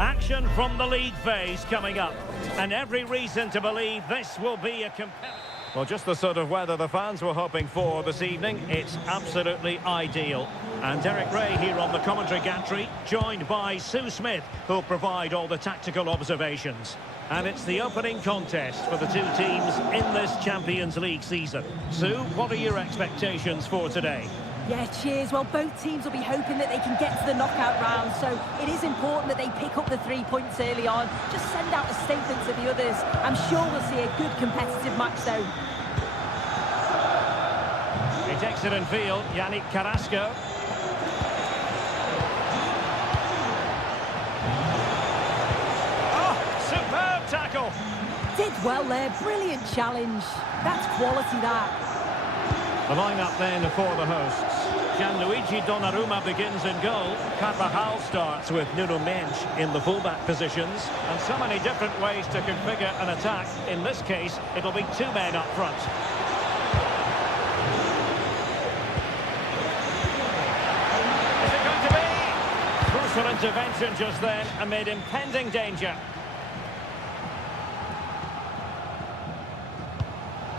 Action from the league phase coming up, and every reason to believe this will be a competitive. Well, just the sort of weather the fans were hoping for this evening. It's absolutely ideal. And Derek Ray here on the commentary gantry, joined by Sue Smith, who'll provide all the tactical observations. And it's the opening contest for the two teams in this Champions League season. Sue, what are your expectations for today? Yeah, cheers. Well, both teams will be hoping that they can get to the knockout round, so it is important that they pick up the 3 points early on. Just send out a statement to the others. I'm sure we'll see a good competitive match, though. He takes it in field, Yannick Carrasco. Oh, superb tackle. Did well there, brilliant challenge. That's quality, that. The line-up then for the hosts. Gianluigi Donnarumma begins in goal. Carvajal starts with Nuno Mendes in the fullback positions. And so many different ways to configure an attack. In this case, it'll be two men up front. Is it going to be? Crucial intervention just then amid impending danger.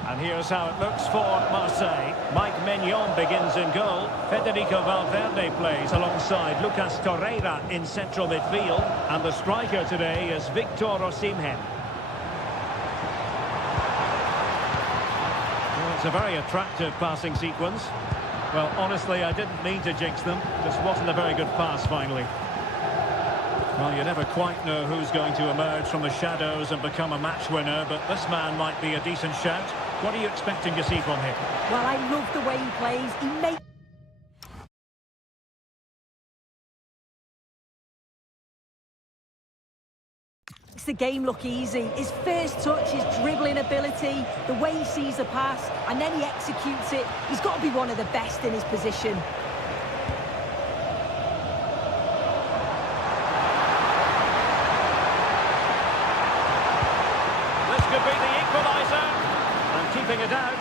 And here's how it looks for Marseille. Mike Maignan begins in goal. Federico Valverde plays alongside Lucas Torreira in central midfield. And the striker today is Victor Osimhen. Well, it's a very attractive passing sequence. Well, honestly, I didn't mean to jinx them. Just wasn't a very good pass, finally. Well, you never quite know who's going to emerge from the shadows and become a match winner, but this man might be a decent shout. What are you expecting to see from him? Well, I love the way he plays. He makes... the game look easy. His first touch, his dribbling ability, the way he sees the pass, and then he executes it. He's got to be one of the best in his position. This could be the equaliser. And keeping it out.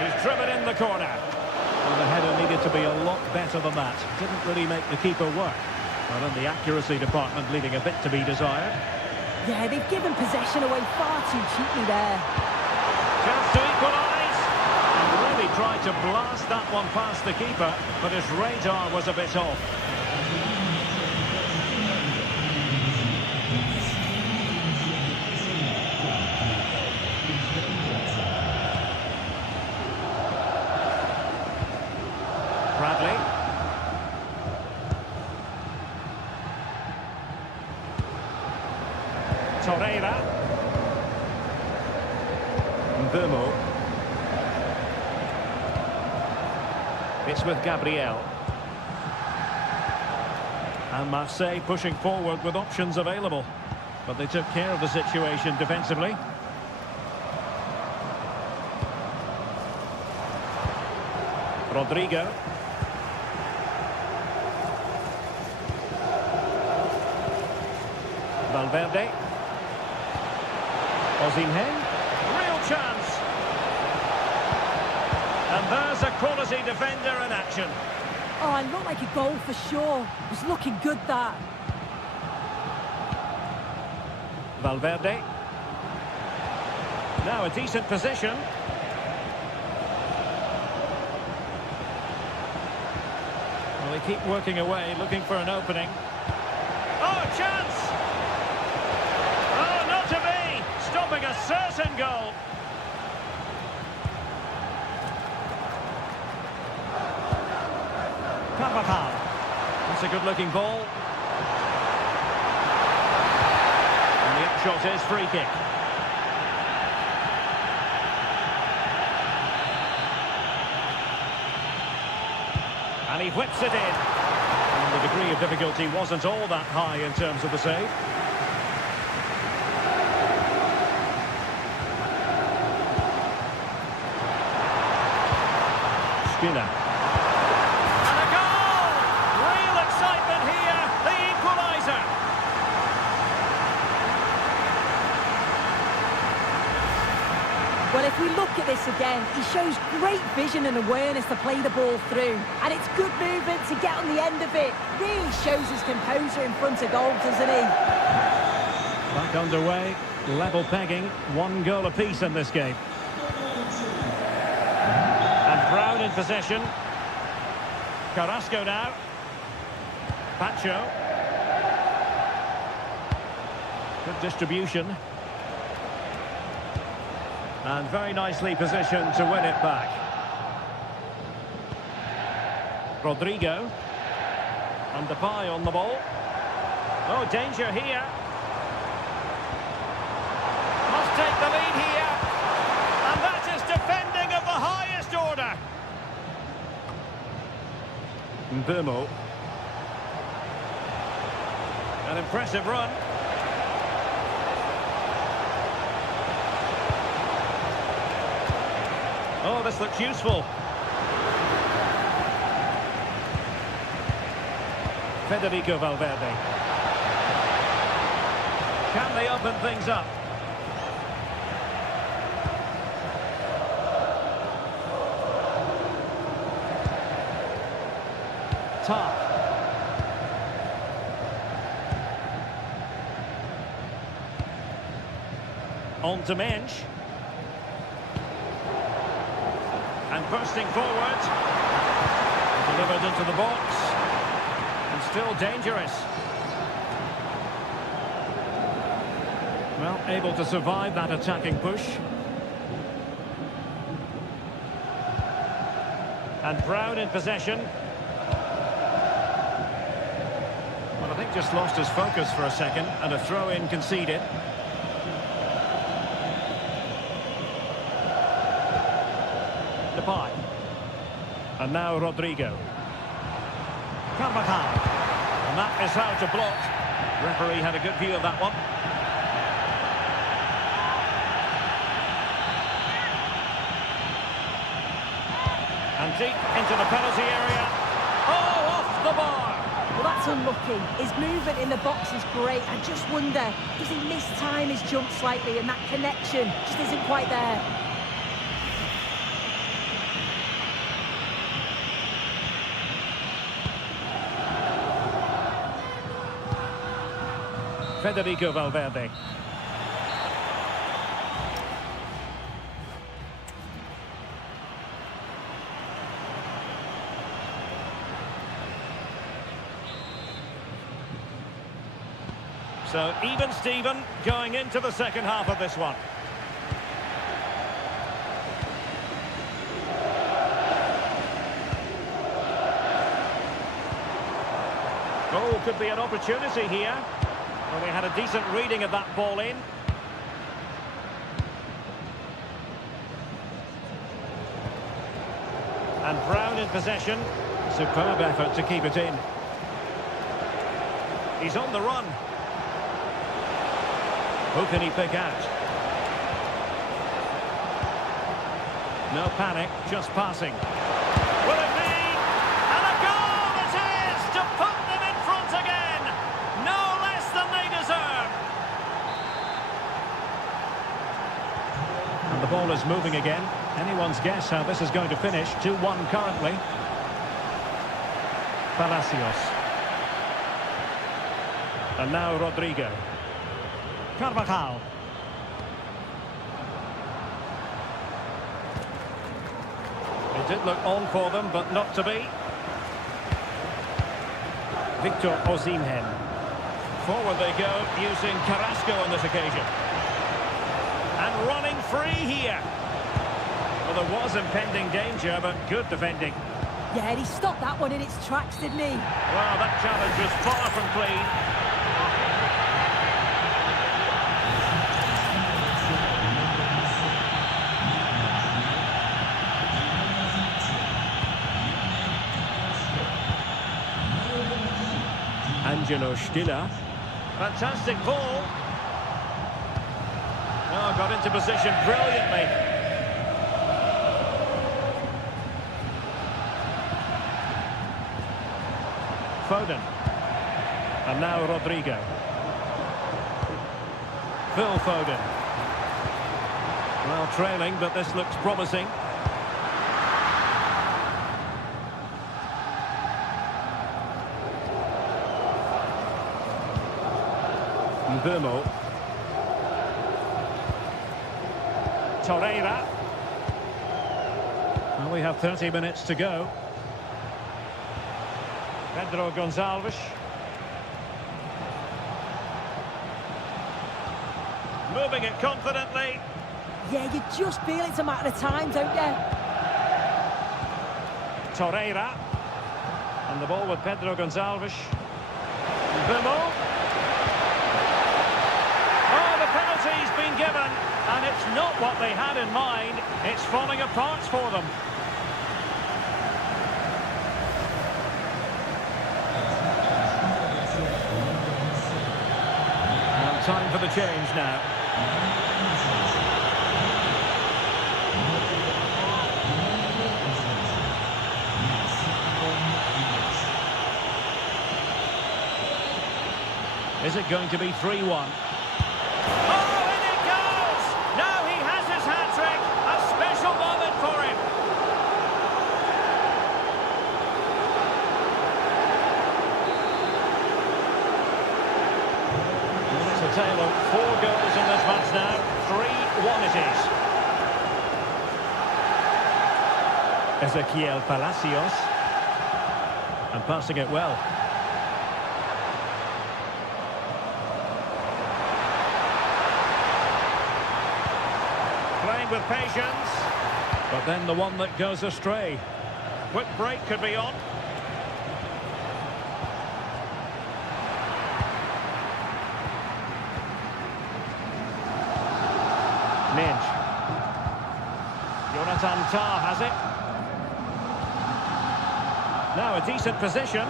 He's driven in the corner. Well, the header needed to be a lot better than that. Didn't really make the keeper work. Well, in the accuracy department, leaving a bit to be desired. Yeah, they've given possession away far too cheaply there. Chance to equalise. And really tried to blast that one past the keeper, but his radar was a bit off. Bradley. Torreira. Mbeumo. It's with Gabriel. And Marseille pushing forward with options available. But they took care of the situation defensively. Rodrigo. Valverde. Osimhen. Real chance. And there's a quality defender in action. Oh, it looked like a goal for sure. It was looking good, that. Valverde. Now a decent position. Well, they keep working away, looking for an opening. Oh, chance! Oh, not to be! Stopping a certain goal. Carvajal. That's a good-looking ball. And the upshot is free kick. And he whips it in. And the degree of difficulty wasn't all that high in terms of the save. Skinner. And a goal! Real excitement here, the equaliser. if we look at this again, he shows great vision and awareness to play the ball through. And it's good movement to get on the end of it. Really shows his composure in front of goal, doesn't he? Back underway, level pegging, 1 goal apiece in this game. And Brown in possession. Carrasco now. Pacho. Good distribution. And very nicely positioned to win it back. Rodrigo. And Depay on the ball. Oh, danger here. Must take the lead here. And that is defending of the highest order. Mbeumo. An impressive run. Oh, this looks useful. Federico Valverde. Can they open things up? Top. On to Mensch. And bursting forward. Delivered into the box. And still dangerous. Well, able to survive that attacking push. And Brown in possession. Well, I think just lost his focus for a second. And a throw-in conceded. Depay. And now Rodrigo. Carvajal. And that is how to block. Referee had a good view of that one. And deep into the penalty area. Oh, off the bar. Well, that's unlucky. His movement in the box is great. I just wonder, does he mistime his jump slightly and that connection just isn't quite there? Federico Valverde. So even Steven going into the second half of this one. Oh, could be an opportunity here. Well, they had a decent reading of that ball in. And Brown in possession. Superb effort to keep it in. He's on the run. Who can he pick out? No panic, just passing. Will it be? And a goal it is to put them in front again. No less than they deserve. And the ball is moving again. Anyone's guess how this is going to finish. 2-1 currently. Palacios. And now Rodrigo. Carvajal. It did look on for them, but not to be. Victor Osimhen. Forward they go, using Carrasco on this occasion. And running free here. Well, there was impending danger, but good defending. Yeah, and he stopped that one in its tracks, didn't he? Well, that challenge was far from clean. Angelo Stiller. Fantastic ball. Oh, got into position brilliantly. Foden. And now Rodrigo. Phil Foden. Well, trailing, but this looks promising. Mbumo. Torreira. Well, we have 30 minutes to go. Pedro Gonçalves. Moving it confidently. Yeah, you just feel it's a matter of time, don't you? Torreira. And the ball with Pedro Gonçalves. Mbumo. Oh, the penalty's been given. And it's not what they had in mind. It's falling apart for them. And time for the change now. Is it going to be 3-1? A tale of 4 goals in this match now. 3-1 it is. Ezequiel Palacios. And passing it well. Playing with patience. But then the one that goes astray. Quick break could be on. Minge. Jonathan Tah has it. Now a decent position.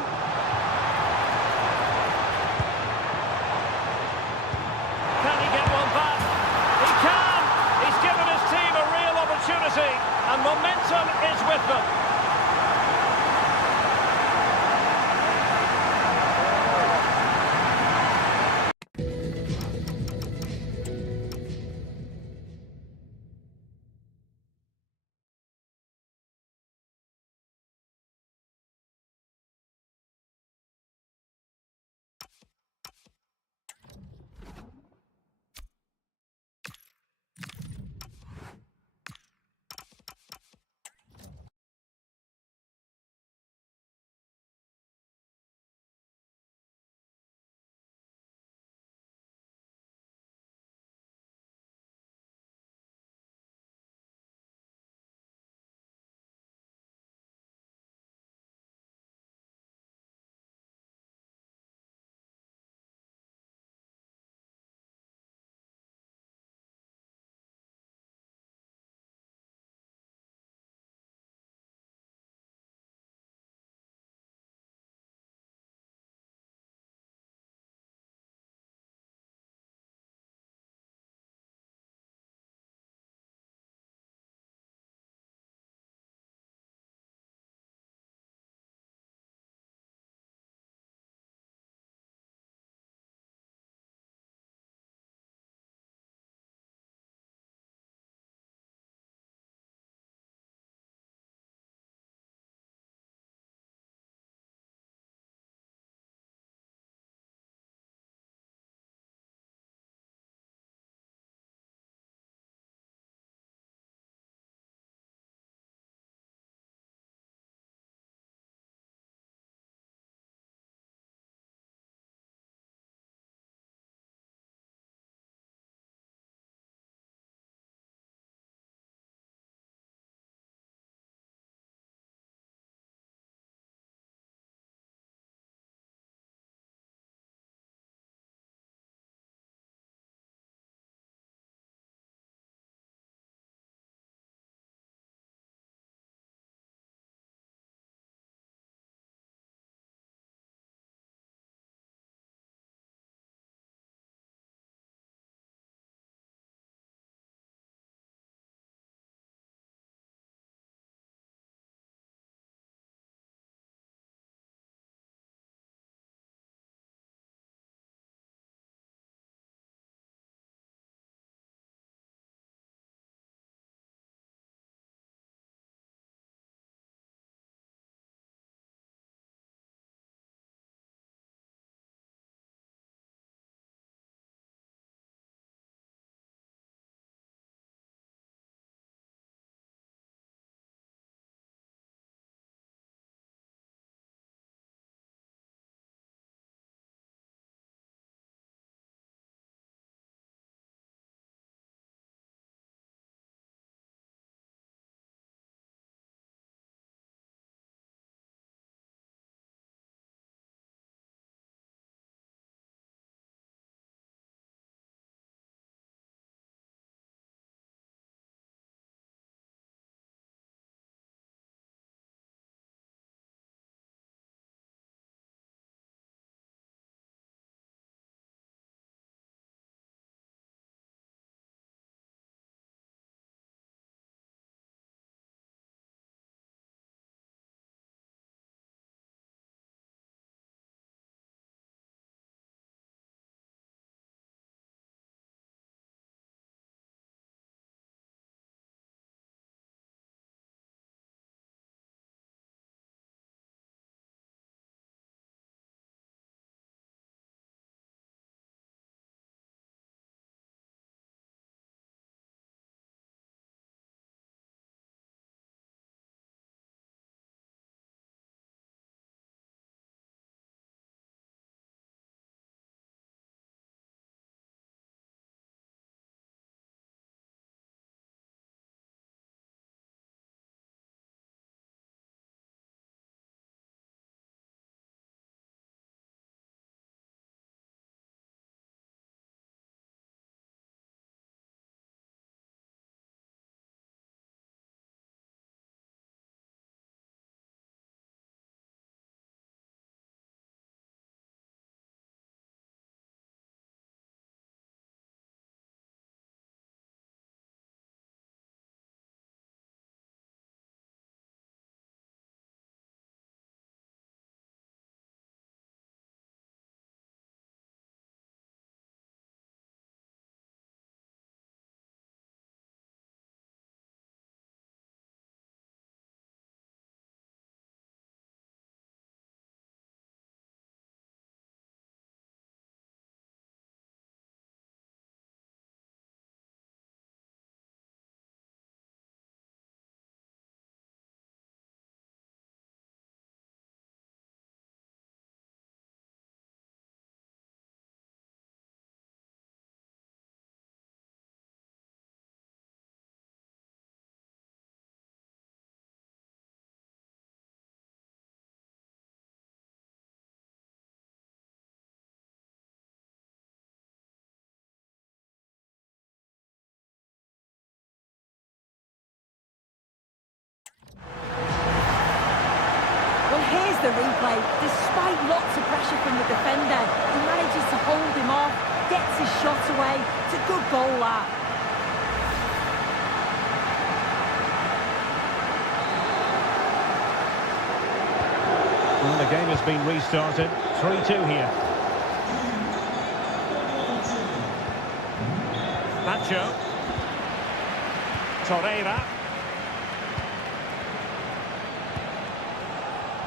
Can he get one back? He can! He's given his team a real opportunity, and momentum is with them. the replay. Despite lots of pressure from the defender, he manages to hold him off, gets his shot away. It's a good goal, that. Well, the game has been restarted. 3-2 here. Nacho. Torreira.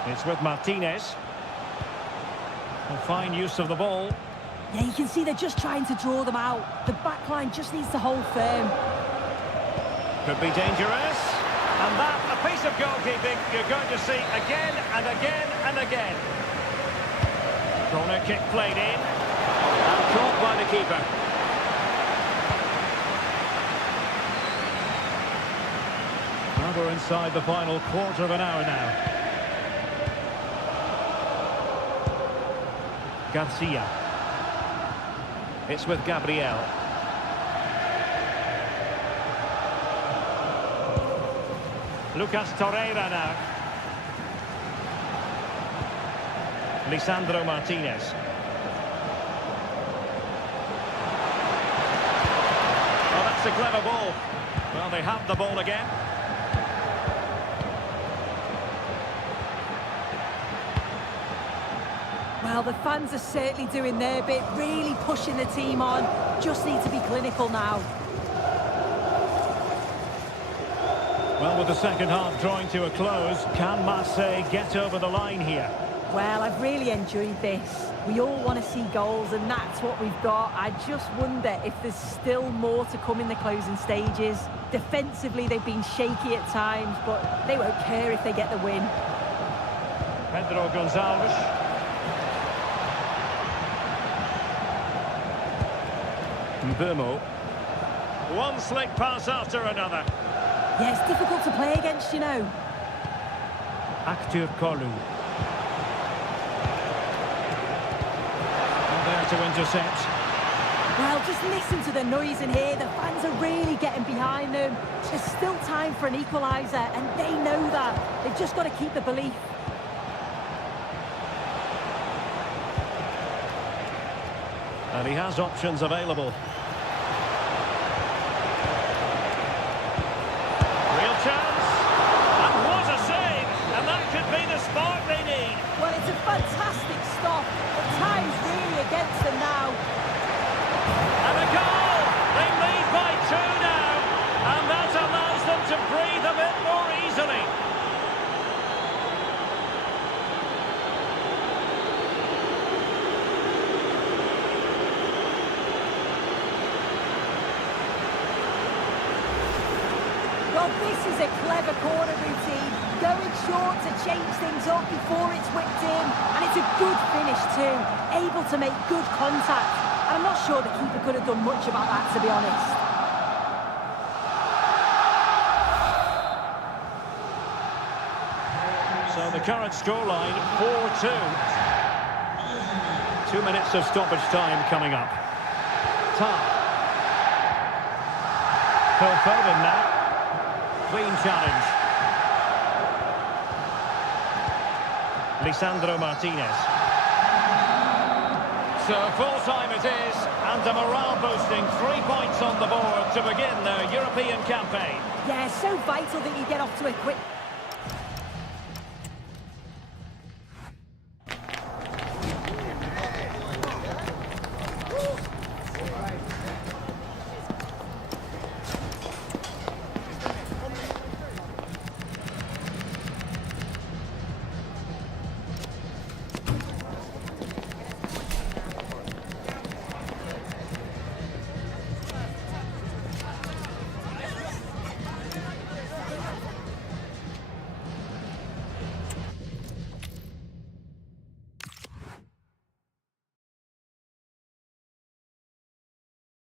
It's with Martinez. A fine use of the ball. Yeah, you can see they're just trying to draw them out. The back line just needs to hold firm. Could be dangerous. And that, a piece of goalkeeping you're going to see again and again and again. Corner kick played in. And caught by the keeper. Well, we're inside the final quarter of an hour now. Garcia. It's with Gabriel. Lucas Torreira now. Lisandro Martinez. Oh, that's a clever ball. Well, they have the ball again. Well, the fans are certainly doing their bit, really pushing the team on. Just need to be clinical now. Well, with the second half drawing to a close, can Marseille get over the line here? Well, I've really enjoyed this. We all want to see goals, and that's what we've got. I just wonder if there's still more to come in the closing stages. Defensively, they've been shaky at times, but they won't care if they get the win. Pedro Gonçalves. Burmo. One slick pass after another. Yeah, it's difficult to play against, you know. Actur Kolu. And there to intercept. Well, just listen to the noise in here. The fans are really getting behind them. There's still time for an equaliser, and they know that. They've just got to keep the belief. And he has options available. Real chance. And what a save! And that could be the spark they need. Well, it's a fantastic stop, but time's really against them now. And a goal! They lead by 2 now. And that allows them to breathe a bit more easily. Well, this is a clever corner routine, going short to change things up before it's whipped in, and it's a good finish too, able to make good contact, and I'm not sure the keeper could have done much about that, to be honest. So the current scoreline, 4-2. 2 minutes of stoppage time coming up. Time. Phil Foden now. Clean challenge. Lisandro Martinez. So full-time it is, and a morale boosting 3 points on the board to begin their European campaign. Yeah, so vital that you get off to a quick...